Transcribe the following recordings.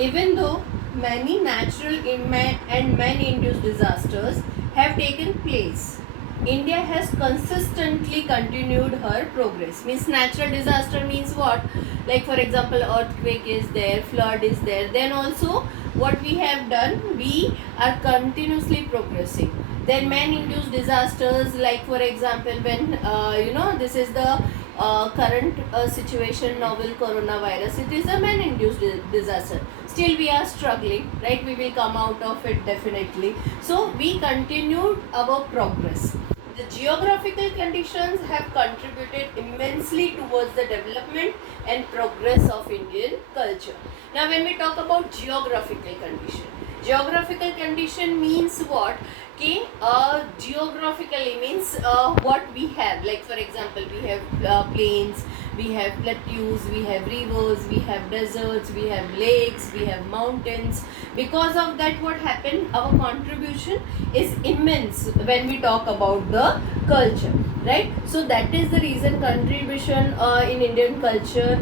Even though many natural and man-induced disasters have taken place, India has consistently continued her progress. Means natural disaster means what? Like for example, earthquake is there, flood is there. Then also what we have done, we are continuously progressing. Then man-induced disasters, like for example, when this is the current situation, novel coronavirus. It is a man-induced disaster. Still we are struggling, right? We will come out of it definitely. So we continued our progress. The geographical conditions have contributed immensely towards the development and progress of Indian culture. Now when we talk about geographical condition means what? Okay, geographically means what we have. Like for example, we have plains, we have plateaus, we have rivers, we have deserts, we have lakes, we have mountains. Because of that, what happened? Our contribution is immense when we talk about the culture, right? So that is the reason contribution in Indian culture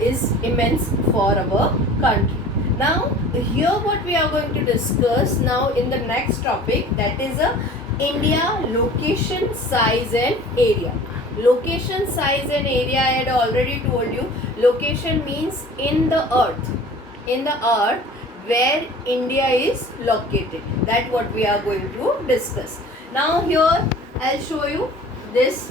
is immense for our country. Now here what we are going to discuss now in the next topic, that is India location, size and area. Location, size and area, I had already told you. Location means in the earth where India is located. That what we are going to discuss. Now here I'll show you this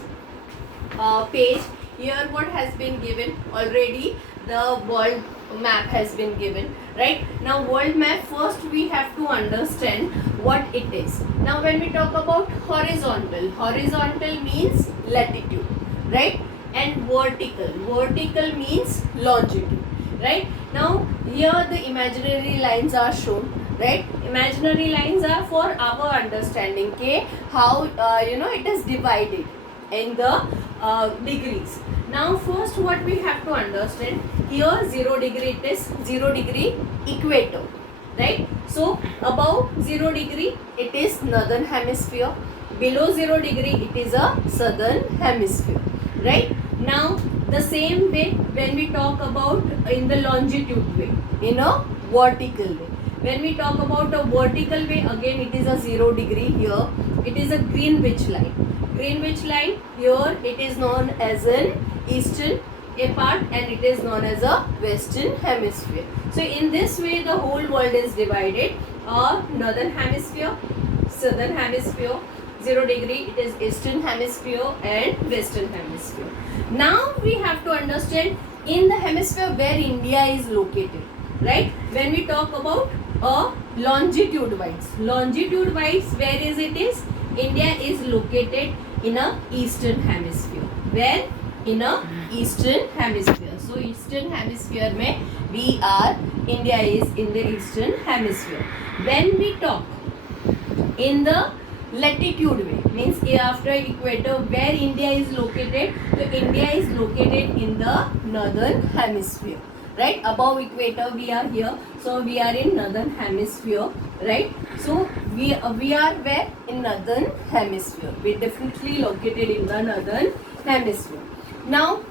page. Here what has been given already, the world map has been given, right? Now world map, first we have to understand what it is. Now when we talk about horizontal means latitude, right? And vertical means longitude, right? Now here the imaginary lines are shown, right? Imaginary lines are for our understanding, okay? How it is divided in the degrees. Now first what we have to understand, here 0 degree, it is 0 degree equator, right? So above 0 degree it is northern hemisphere, below 0 degree it is a southern hemisphere, right? Now the same way when we talk about in the longitude way, in a vertical way. When we talk about a vertical way, again it is a 0 degree. Here it is a Greenwich line. Greenwich line, here it is known as an eastern part and it is known as a western hemisphere. So in this way the whole world is divided, northern hemisphere, southern hemisphere, 0 degree it is eastern hemisphere and western hemisphere. Now we have to understand in the hemisphere where India is located, right? When we talk about longitude wise, where is it is? India is located in a eastern hemisphere. Where? In a eastern hemisphere. So eastern hemisphere mein India is in the eastern hemisphere. When we talk in the latitude way, means after equator where India is located, so India is located in the northern hemisphere, right? Above equator we are here, so we are in northern hemisphere, right? So we are where? In northern hemisphere. We definitely located in the northern hemisphere. Now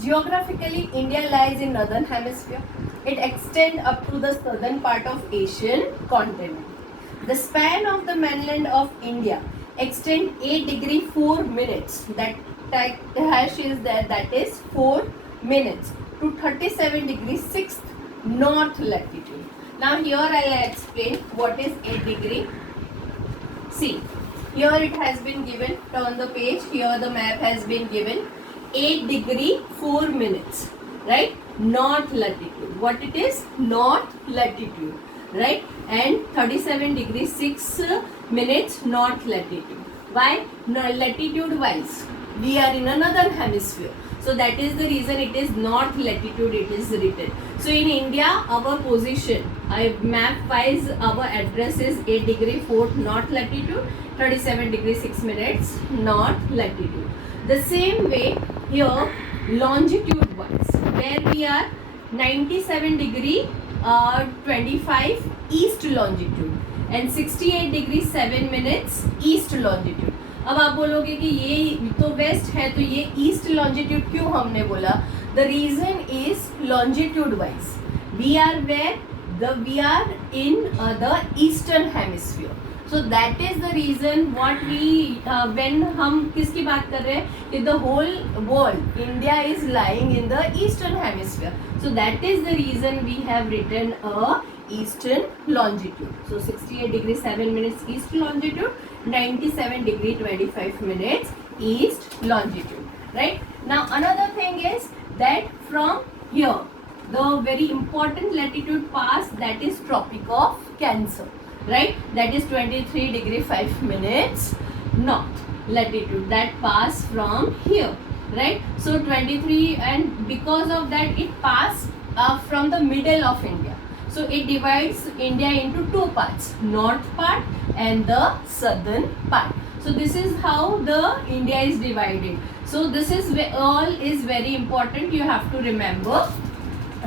geographically India lies in northern hemisphere. It extends up to the southern part of Asian continent. The span of the mainland of India extends 8 degree 4 minutes. That hash is there, that is 4 minutes to 37 degree 6th north latitude. Now here I will explain what is 8 degree. See, here it has been given, turn the page, here the map has been given, 8 degree 4 minutes, right? North latitude. What it is? North latitude, right? And 37 degree 6 minutes north latitude. Why? Latitude wise we are in another hemisphere, so that is the reason it is north latitude it is written. So in India our position, map wise our address is 8 degree 4 north latitude, 37 degree 6 minutes north latitude. The same way here longitude wise, where we are 97 degree 25 east longitude and 68 degree 7 minutes east longitude. अब आप बोलोगे कि ये तो waste है, तो ये east longitude क्यों हमने बोला? The reason is longitude wise. We are where? We are in the eastern hemisphere. So that is the reason what we when हम किसकी बात कर रहे हैं कि the whole world India is lying in the eastern hemisphere. So that is the reason we have written a eastern longitude. So 68 degree 7 minutes east longitude, 97 degree 25 minutes east longitude. Right? Now another thing is that from here the very important latitude pass, that is Tropic of Cancer. Right, that is 23 degree 5 minutes north latitude, that pass from here. Right, so 23, and because of that it pass from the middle of India. So it divides India into two parts, north part and the southern part. So this is how the India is divided. So this is all is very important, you have to remember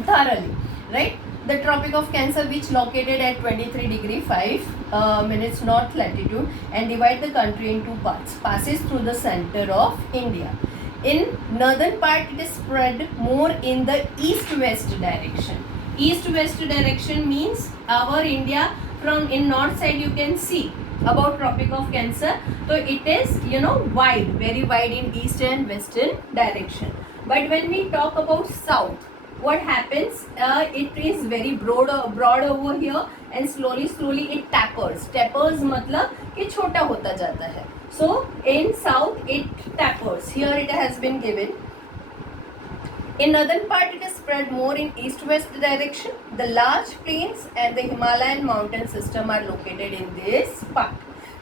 thoroughly. Right, the Tropic of Cancer, which located at 23 degree 5 minutes north latitude and divide the country in two parts, passes through the center of India. In northern part it is spread more in the east-west direction. East-west direction means our India, from in north side you can see about Tropic of Cancer. So it is wide, very wide in east and western direction. But when we talk about south, what happens? It is very broad over here and slowly it tapers. Tapers मतलब कि छोटा होता जाता है. So in south it tapers. Here it has been given. In northern part it is spread more in east-west direction. The large plains and the Himalayan mountain system are located in this part.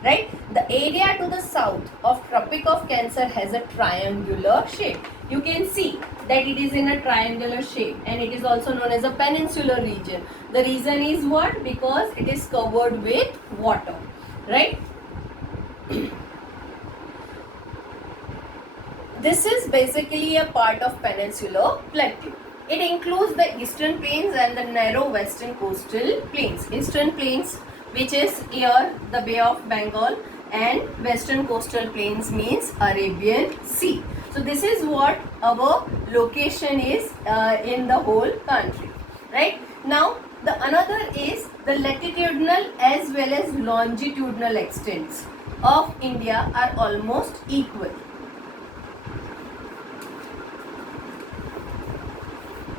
Right, the area to the south of Tropic of Cancer has a triangular shape. You can see that it is in a triangular shape, and it is also known as a peninsular region. The reason is what? Because it is covered with water. Right. This is basically a part of peninsular plateau. It includes the eastern plains and the narrow western coastal plains. Eastern plains, which is here the Bay of Bengal, and western coastal plains means Arabian Sea. So this is what our location is in the whole country. Right, now the another is the latitudinal as well as longitudinal extents of India are almost equal.